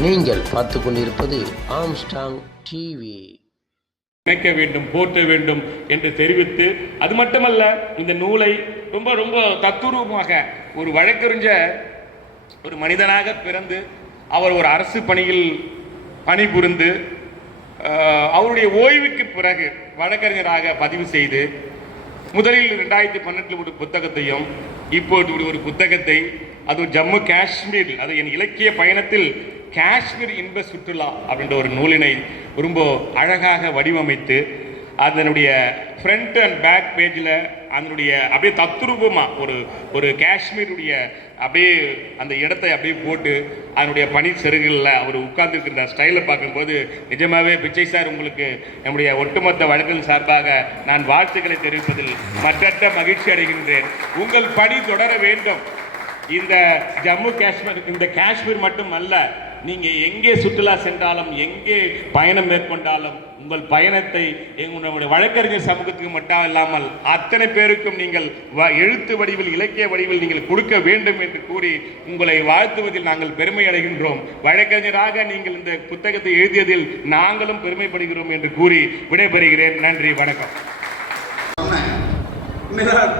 நீங்கள் பார்த்து கொண்டிருப்பது ஆம்ஸ்டாங் டிவி நினைக்க வேண்டும் போற்ற வேண்டும் என்று தெரிவித்து அது மட்டுமல்ல இந்த நூலை ரொம்ப ரொம்ப தத்துரூபமாக ஒரு வழக்கறிஞர் ஒரு மனிதனாக பிறந்து அவர் ஒரு அரசு பணியில் பணிபுரிந்து அவருடைய ஓய்வுக்கு பிறகு வழக்கறிஞராக பதிவு செய்து முதலில் ரெண்டாயிரத்தி பன்னெண்டில் ஒரு புத்தகத்தையும் இப்போது ஒரு புத்தகத்தை அது ஜம்மு காஷ்மீரில் அது என் இலக்கிய பயணத்தில் காஷ்மீர் இன்ப சுற்றுலா அப்படின்ற ஒரு நூலினை ரொம்ப அழகாக வடிவமைத்து அதனுடைய ஃப்ரண்ட் அண்ட் பேக் பேஜில் அதனுடைய அப்படியே தத்ரூபமாக ஒரு ஒரு காஷ்மீருடைய அப்படியே அந்த இடத்தை அப்படியே போட்டு அதனுடைய பனி செருகுகளில் அவர் உட்கார்ந்துருக்கிற ஸ்டைலை பார்க்கும்போது நிஜமாவே பிச்சை சார் உங்களுக்கு நம்முடைய ஒட்டுமொத்த வழக்கின் சார்பாக நான் வாழ்த்துக்களை தெரிவிப்பதில் மற்றற்ற மகிழ்ச்சி அடைகின்றேன். உங்கள் பணி தொடர வேண்டும். இந்த ஜம்மு காஷ்மீர் இந்த காஷ்மீர் மட்டும் அல்ல நீங்கள் எங்கே சுற்றுலா சென்றாலும் எங்கே பயணம் மேற்கொண்டாலும் உங்கள் பயணத்தை எங்களுடைய வழக்கறிஞர் சமூகத்துக்கு மட்டும் இல்லாமல் அத்தனை பேருக்கும் நீங்கள் வ- எழுத்து வடிவில் இலக்கிய வடிவில் நீங்கள் கொடுக்க வேண்டும் என்று கூறி உங்களை வாழ்த்துவதில் நாங்கள் பெருமை அடைகின்றோம். வழக்கறிஞராக நீங்கள் இந்த புத்தகத்தை எழுதியதில் நாங்களும் பெருமைப்படுகிறோம் என்று கூறி விடைபெறுகிறேன். நன்றி வணக்கம்.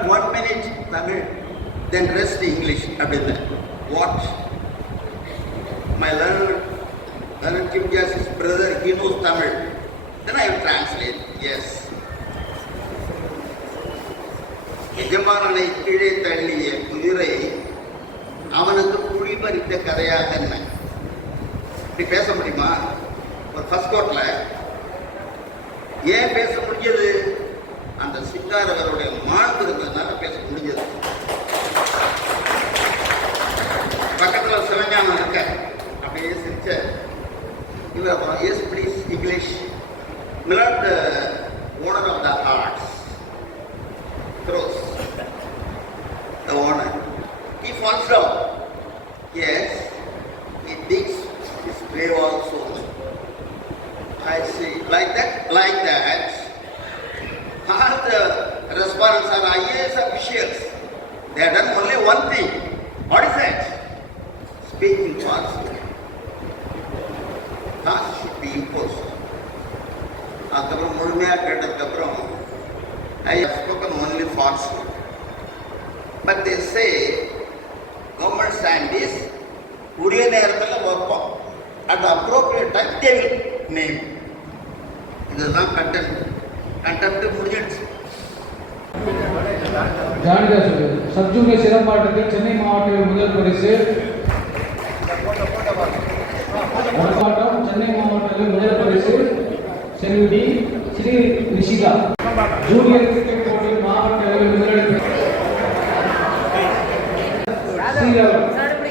One minute Tamil then rest English அப்படின்னு what my learner learner chief is brother he knows Tamil then I will translate as எஜமானனை கீழே தள்ளிய குதிரை அவனுக்கு குழி பறித்த கதையாக என்ன? இப்படி பேச முடியுமா? ஒரு ஃபர்ஸ்ட் கோட்டில் ஏன் பேச முடிஞ்சது? அந்த சித்தார் அவருடைய மாண்பு இருந்ததுனால Yes, please, English. My lord, the uh, owner of the arts. cross, the owner, he falls from. Yes, he digs his grave also. I see. Like that, like that. All the uh, respondents are IAS officials. They have done only one thing. What is that? Speaking falsely. முழுமையாக கேட்டதுக்கப்புறம் I have spoken only falsehood. But they say government stand is உரிய நேரத்தில் வைப்போம் at appropriate time they will name இதுதான் content content முடிஞ்சிடுச்சு Janakidas sub junior சிறப்பாட்டத்தில் Chennai மாவட்ட முதல் பரிசு மாவட்டம் சென்னை மாவட்டத்தில் முதல் பரிசு செல்வி ஸ்ரீ ரிஷிகா ஜூனியர் கிரிக்கெட் போட்டியில் மாவட்ட அளவில் முதலிடத்தை Sriram junior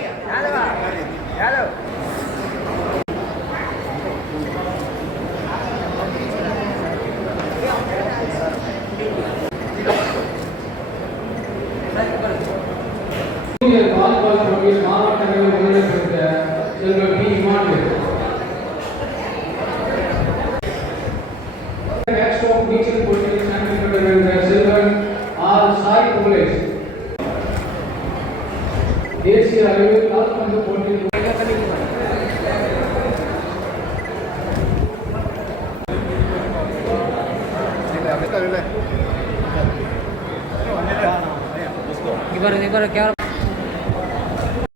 Di baru, di baru,